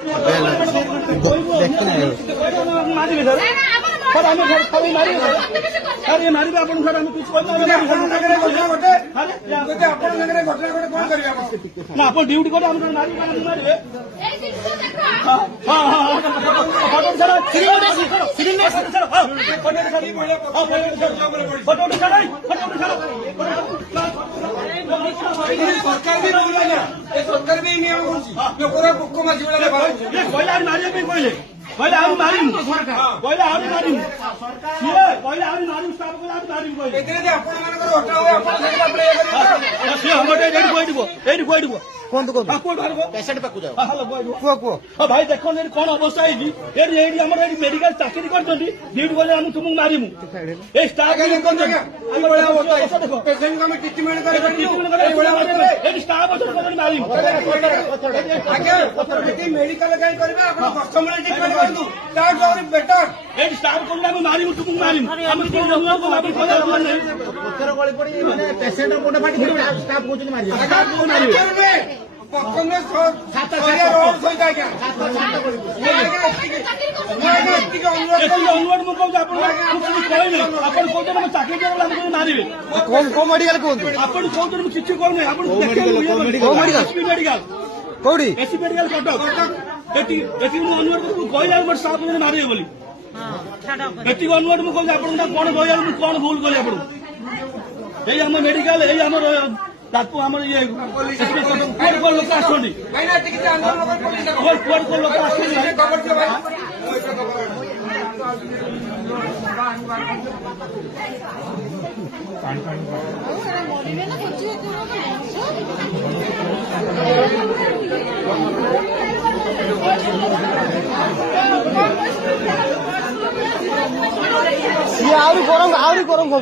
দেখতে নাই মারিবে sir sir আমি স্যার সবাই মারিবে স্যার এ মারিবে আপন স্যার আমি কিছু করতে না আপন জায়গায় ঘটনা ঘটে যদি আপন জায়গায় ঘটনা ঘটে কোন করিবে আপন না আপন ডিউটি করে আমরা মারিবে মারিবে এই জিনিসটা দেখো হ্যাঁ হ্যাঁ ফটো স্যার সিরিং না স্যার ফটো স্যার এই মহিলা ফটো স্যার सरकार भी बोला ना ये सरकार भी नहीं है जो पूरा बुक्को में जीवड़ा ले ये कोयला आरी मारिए पे कोयले कोयला आरी मारिम कोयला आरी मारिम ये कोयला आरी मारिम स्टाफ को आरी मारिम कोयले एतरे जे आपण मानकर हटा होय आपण सगळे आपले ये से हमटे एडी कोइ दिबो कोन तो कोन पेशेंट पाकु जाओ हां को को भाई देखो ने कोन अवस्था है जी एडी हमर एडी मेडिकल चाकरी करछंती ड्यूटी बोले हम तुमु मारिमु ए स्टाफ के कोन जगह आई बड़ा होता देखो पेशेंट को हम ट्रीटमेंट करे ए बड़ा होता एडी स्टाफ अछन कोन मारिमु आगे मेडिकल गाई करबे आपण कस्टमर ट्रीटमेंट करदु स्टाफ और बेटर एडी स्टाफ कोन हम मारिमु तुमु मारिमु हम कोन को लाभ कोन नहीं पत्थर गଳି पड़ी माने पेशेंट कोन फाटी स्टाफ कोन मारियो स्टाफ कोन मारियो पक्कने सात रोड सहित आज्ञा अनुरोध मु कहूँ आपन कहते मैं चाकरी कर मारे को मेडिकल कहूँ आपन कहते मैं किसी कहूँ आप मेडिकल कौड़ी एसी मेडिकल कटक एटी अनुरोध कहला गोटे स्टाफ मारे बोली एटी अनुरोध मु कहूँ आप कौन कहला कौन भूल कली आप आम मेडिकल यही आम ताकू हमर ये कोन लोक आछोंडी भाईना टिकट आंदोलन पुलिस कोन लोक आछोंडी खबर दे भाई ये आउरी गरम हो